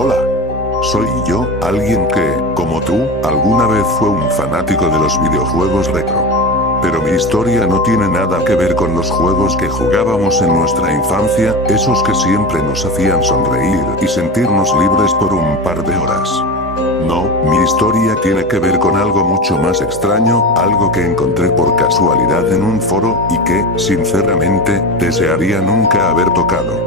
Hola. Soy yo, alguien que, como tú, alguna vez fue un fanático de los videojuegos retro. Pero mi historia no tiene nada que ver con los juegos que jugábamos en nuestra infancia, esos que siempre nos hacían sonreír y sentirnos libres por un par de horas. No, mi historia tiene que ver con algo mucho más extraño, algo que encontré por casualidad en un foro, y que, sinceramente, desearía nunca haber tocado.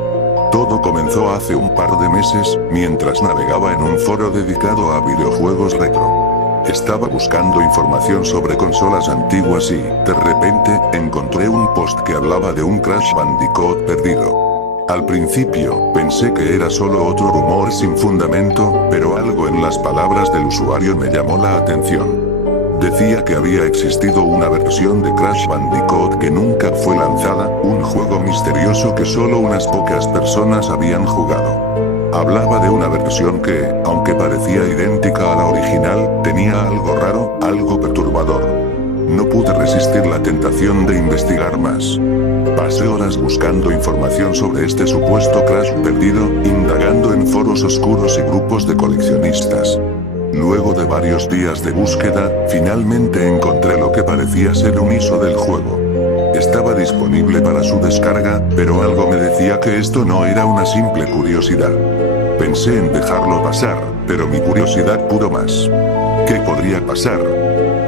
Todo comenzó hace un par de meses, mientras navegaba en un foro dedicado a videojuegos retro. Estaba buscando información sobre consolas antiguas y, de repente, encontré un post que hablaba de un Crash Bandicoot perdido. Al principio, pensé que era solo otro rumor sin fundamento, pero algo en las palabras del usuario me llamó la atención. Decía que había existido una versión de Crash Bandicoot que nunca fue lanzada, un juego misterioso que solo unas pocas personas habían jugado. Hablaba de una versión que, aunque parecía idéntica a la original, tenía algo raro, algo perturbador. No pude resistir la tentación de investigar más. Pasé horas buscando información sobre este supuesto Crash perdido, indagando en foros oscuros y grupos de coleccionistas. Luego de varios días de búsqueda, finalmente encontré lo que parecía ser un ISO del juego. Estaba disponible para su descarga, pero algo me decía que esto no era una simple curiosidad. Pensé en dejarlo pasar, pero mi curiosidad pudo más. ¿Qué podría pasar?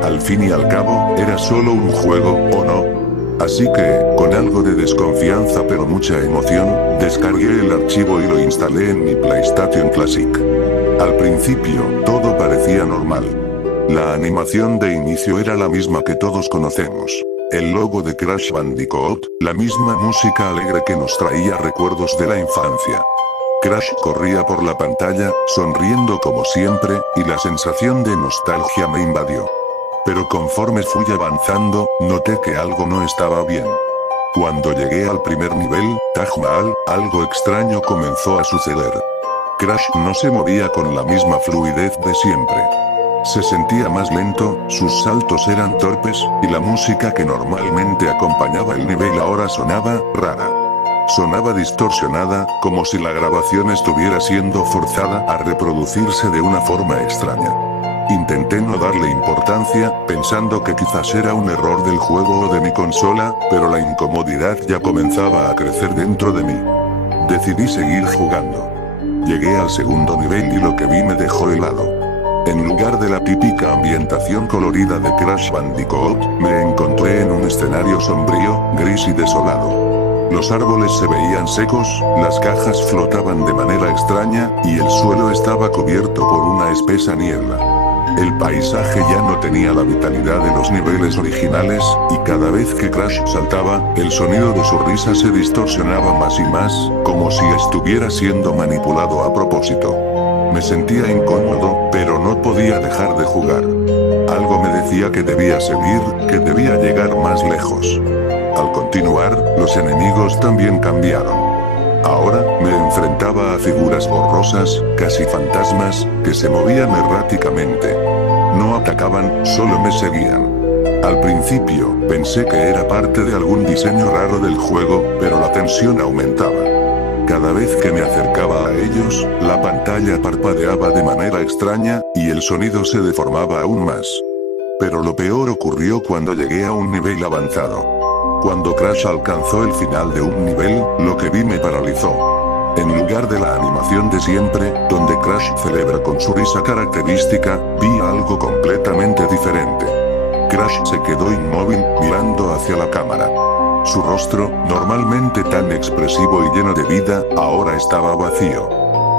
Al fin y al cabo, era solo un juego, ¿o no? Así que, con algo de desconfianza pero mucha emoción, descargué el archivo y lo instalé en mi PlayStation Classic. Al principio, todo parecía normal. La animación de inicio era la misma que todos conocemos. El logo de Crash Bandicoot, la misma música alegre que nos traía recuerdos de la infancia. Crash corría por la pantalla, sonriendo como siempre, y la sensación de nostalgia me invadió. Pero conforme fui avanzando, noté que algo no estaba bien. Cuando llegué al primer nivel, Taj Mahal, algo extraño comenzó a suceder. Crash no se movía con la misma fluidez de siempre. Se sentía más lento, sus saltos eran torpes, y la música que normalmente acompañaba el nivel ahora sonaba rara. Sonaba distorsionada, como si la grabación estuviera siendo forzada a reproducirse de una forma extraña. Intenté no darle importancia, pensando que quizás era un error del juego o de mi consola, pero la incomodidad ya comenzaba a crecer dentro de mí. Decidí seguir jugando. Llegué al segundo nivel y lo que vi me dejó helado. En lugar de la típica ambientación colorida de Crash Bandicoot, me encontré en un escenario sombrío, gris y desolado. Los árboles se veían secos, las cajas flotaban de manera extraña, y el suelo estaba cubierto por una espesa niebla. El paisaje ya no tenía la vitalidad de los niveles originales, y cada vez que Crash saltaba, el sonido de su risa se distorsionaba más y más, como si estuviera siendo manipulado a propósito. Me sentía incómodo, pero no podía dejar de jugar. Algo me decía que debía seguir, que debía llegar más lejos. Al continuar, los enemigos también cambiaron. Ahora, me enfrentaba a figuras borrosas, casi fantasmas, que se movían erráticamente. No atacaban, solo me seguían. Al principio, pensé que era parte de algún diseño raro del juego, pero la tensión aumentaba. Cada vez que me acercaba a ellos, la pantalla parpadeaba de manera extraña, y el sonido se deformaba aún más. Pero lo peor ocurrió cuando llegué a un nivel avanzado. Cuando Crash alcanzó el final de un nivel, lo que vi me paralizó. En lugar de la animación de siempre, donde Crash celebra con su risa característica, vi algo completamente diferente. Crash se quedó inmóvil, mirando hacia la cámara. Su rostro, normalmente tan expresivo y lleno de vida, ahora estaba vacío.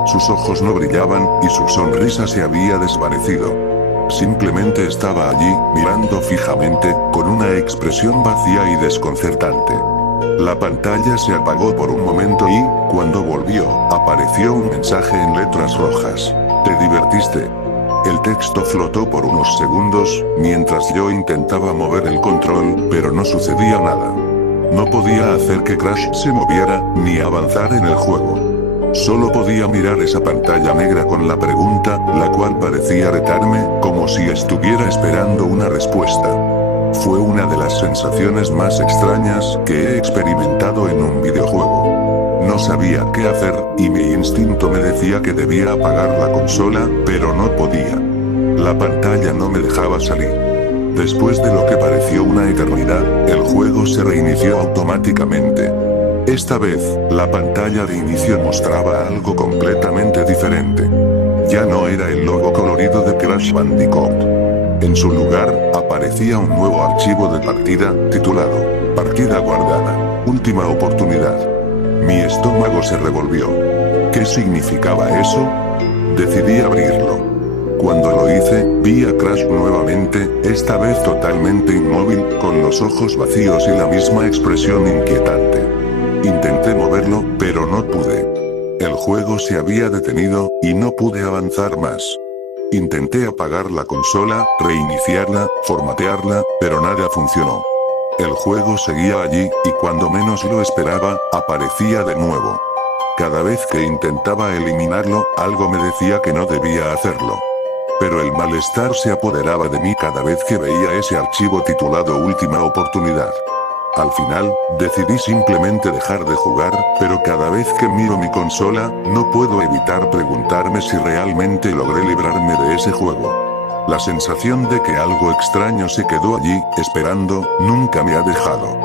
Sus ojos no brillaban, y su sonrisa se había desvanecido. Simplemente estaba allí, mirando fijamente, con una expresión vacía y desconcertante. La pantalla se apagó por un momento y, cuando volvió, apareció un mensaje en letras rojas. ¿Te divertiste? El texto flotó por unos segundos, mientras yo intentaba mover el control, pero no sucedía nada. No podía hacer que Crash se moviera, ni avanzar en el juego. Solo podía mirar esa pantalla negra con la pregunta, la cual parecía retarme, como si estuviera esperando una respuesta. Fue una de las sensaciones más extrañas que he experimentado en un videojuego. No no sabía qué hacer, y mi instinto me decía que debía apagar la consola, pero no podía. La pantalla no me dejaba salir. Después de lo que pareció una eternidad, el juego se reinició automáticamente. Esta vez, la pantalla de inicio mostraba algo completamente diferente. Ya no era el logo colorido de Crash Bandicoot. En su lugar, aparecía un nuevo archivo de partida, titulado Partida guardada, última oportunidad. Mi estómago se revolvió. ¿Qué significaba eso? Decidí abrirlo. Cuando lo hice, vi a Crash nuevamente, esta vez totalmente inmóvil, con los ojos vacíos y la misma expresión inquietante. Intenté moverlo, pero no pude. El juego se había detenido, y no pude avanzar más. Intenté apagar la consola, reiniciarla, formatearla, pero nada funcionó. El juego seguía allí, y cuando menos lo esperaba, aparecía de nuevo. Cada vez que intentaba eliminarlo, algo me decía que no debía hacerlo. Pero el malestar se apoderaba de mí cada vez que veía ese archivo titulado Última Oportunidad. Al final, decidí simplemente dejar de jugar, pero cada vez que miro mi consola, no puedo evitar preguntarme si realmente logré librarme de ese juego. La sensación de que algo extraño se quedó allí, esperando, nunca me ha dejado.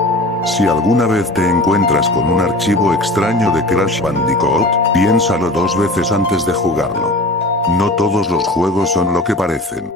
Si alguna vez te encuentras con un archivo extraño de Crash Bandicoot, piénsalo 2 veces antes de jugarlo. No todos los juegos son lo que parecen.